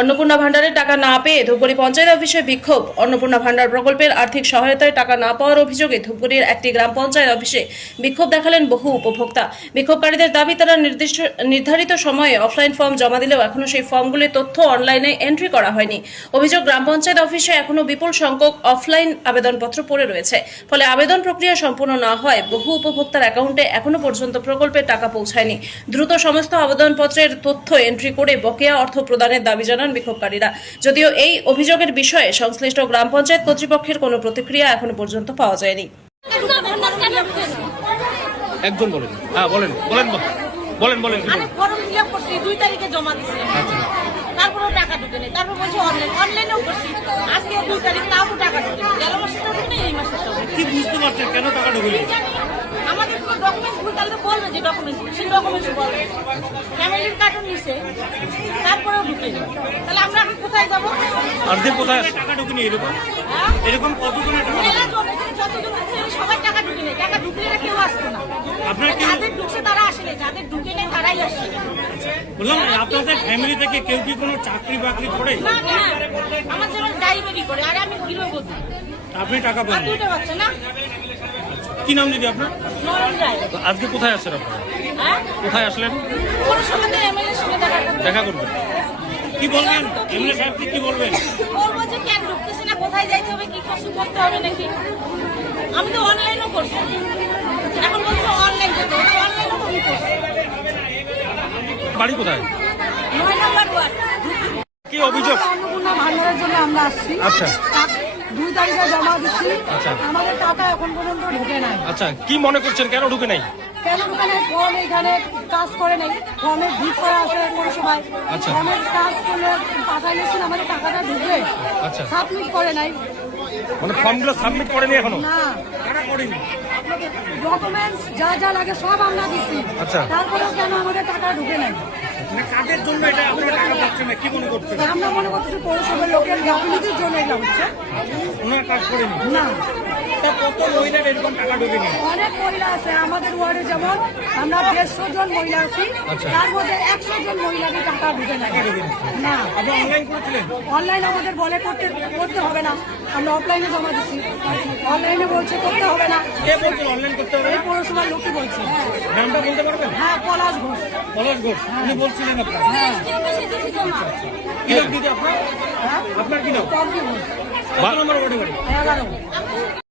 অন্নপূর্ণা ভান্ডারের টাকা না পেয়ে ধূপগুড়ি পঞ্চায়েত অফিসে বিক্ষোভ। অন্নপূর্ণা ভান্ডার প্রকল্পের আর্থিক সহায়তায় টাকা না পাওয়ার অভিযোগে ধূপগুড়ির একটি গ্রাম পঞ্চায়েত অফিসে বিক্ষোভ দেখালেন বহু উপভোক্তা। বিক্ষোভকারীদের দাবি, তারা নির্ধারিত সময়ে অফলাইন ফর্ম জমা দিলেও এখনো সেই ফর্মগুলির তথ্য অনলাইনে এন্ট্রি করা হয়নি। অভিযোগ, গ্রাম পঞ্চায়েত অফিসে এখনো বিপুল সংখ্যক অফলাইন আবেদনপত্র পড়ে রয়েছে, ফলে আবেদন প্রক্রিয়া সম্পূর্ণ না হয় বহু উপভোক্তার অ্যাকাউন্টে এখনো পর্যন্ত প্রকল্পের টাকা পৌঁছায়নি। দ্রুত সমস্ত আবেদনপত্রের তথ্য এন্ট্রি করে বকেয়া অর্থ প্রদানের দাবি জানান বিক্ষোভকারীরা। যদিও এই অভিযোগের বিষয়ে সংশ্লিষ্ট গ্রাম পঞ্চায়েত কর্তৃপক্ষের কোনো প্রতিক্রিয়া এখনো পর্যন্ত পাওয়া যায়নি। একজন বলেন, হ্যাঁ বলেন বলেন বলেন বলেন। আমি ফর্ম ফিল আপ করছি 2 তারিখে জমা দিছি। আচ্ছা, তারপরেও টাকা ঢুকে নেই। তারপর বলছে অনলাইনেও করছি, আজকে 2 তারিখ, তাও টাকা ঢুকে নেই। গেল মাসে তো ঢুকে নেই, এই মাসে তো কি বুঝতে পারছেন কেন টাকা ঢুকে নেই? আমাদের কোনো ডকুমেন্টস ভুল তাহলে বলবে যে ডকুমেন্টস, সেই ডকুমেন্টস বলবে। ফ্যামিলির কার্ডও নিছে, তারপরেও ঢুকে নেই। তাহলে আমরা এখন কোথায় যাবো? অর্ধেক কোথায় টাকা ঢুকে নেই? এরকম কতজনের টাকা যতজন আছে সবাই টাকা ঢুকে নেই। টাকা ঢুকলে কেউ আসতো না। যাদের ঢুকছে তারা আসে, যাদের ঢুকে নেই তারাই আসছে। বললাম, আপনাদের ফ্যামিলি থেকে কেউ কি কোনো চাকরি বাকরি করে? না না, আমার যেমন ড্রাইভারি করে, আর আমি গৃহবধূ। আপনি টাকা পান? দুটো বাচ্চা না। কি নাম দিদি আপনার? নরম রায়। আজকে কোথায় আসছেন আপনারা? হ্যাঁ, কোথায় আসলেন? কোন সময় এমএলএর সঙ্গে দেখা করবেন। কি বলবেন এমএলএ সাহেবকে? কি বলবেন? বলবো যে কেন ঢুকতেছি না, কোথায় যাইতে হবে, কি কিছু করতে হবে নাকি। আমি তো অনলাইনও করছি, এখন বলছো অনলাইন করতে হবে, অনলাইনও তো আমি করছি। বাড়ি কোথায়? 9 নম্বর ওয়ার্ড। কি অভিযোগ? অন্নপূর্ণা ভান্ডারের জন্য আমরা আসছি। আচ্ছা, 2 তারিখে জমা দিচ্ছি। আচ্ছা, আমাদের টাকা এখন পর্যন্ত ঢুকে নাই। আচ্ছা, কি মনে করছেন কেন ঢুকে নাই? কেন ঢুকে নাই? ফর্ম এখানে কাজ করে নাই, ফর্মে ভিড় করা আছে কোনো সময়। আচ্ছা। ফর্মের কাজ করলে পাঠাইলেছেন, আমাদের টাকাটা ঢুকে আচ্ছা, সাবমিট করে নাই। মানে ফর্মগুলো সাবমিট করেনি এখনো? না, কারা করেনি? ডকুমেন্টস যা যা লাগে সব আমরা দিচ্ছি। আচ্ছা। তারপরেও কেন আমাদের টাকা ঢুকে নাই? মানে কাদের জন্য এটা আপনারা টাকা পাচ্ছেন না? কি মনে করছেন? আমরা মনে করছি পৌরসভার লোকের গাফিলতির জন্য এটা হচ্ছে। ওনারা কাজ করেনি না, কত মহিলার এরকম টাকা ঢুকে নেই? অনেক মহিলা আছে আমাদের ওয়ার্ডে, যেমন আমরা 150 জন মহিলা আছি, আচ্ছা। তার মধ্যে 100 জন মহিলাকে টাকা ঢুকে নাই। না, আপনি অনলাইন করেছিলেন? অনলাইন আমাদের বলে করতে হবে না, আমরা অফলাইনে জমা দিচ্ছি। অনলাইনে বলছে করতে হবে না, কে বলছেন অনলাইন করতে হবে? এই পৌরসভার লোকই বলছে। নামটা বলতে পারবেন? হ্যাঁ, পলাশ ঘোষ। পলাশ ঘোষ উনি বলছিলেন আপনার? হ্যাঁ, কি নাম দিদি আপনার? হ্যাঁ, আপনার কি নাম? পম্পি ঘোষ। কত নম্বর ওয়ার্ডে বাড়ি? 11।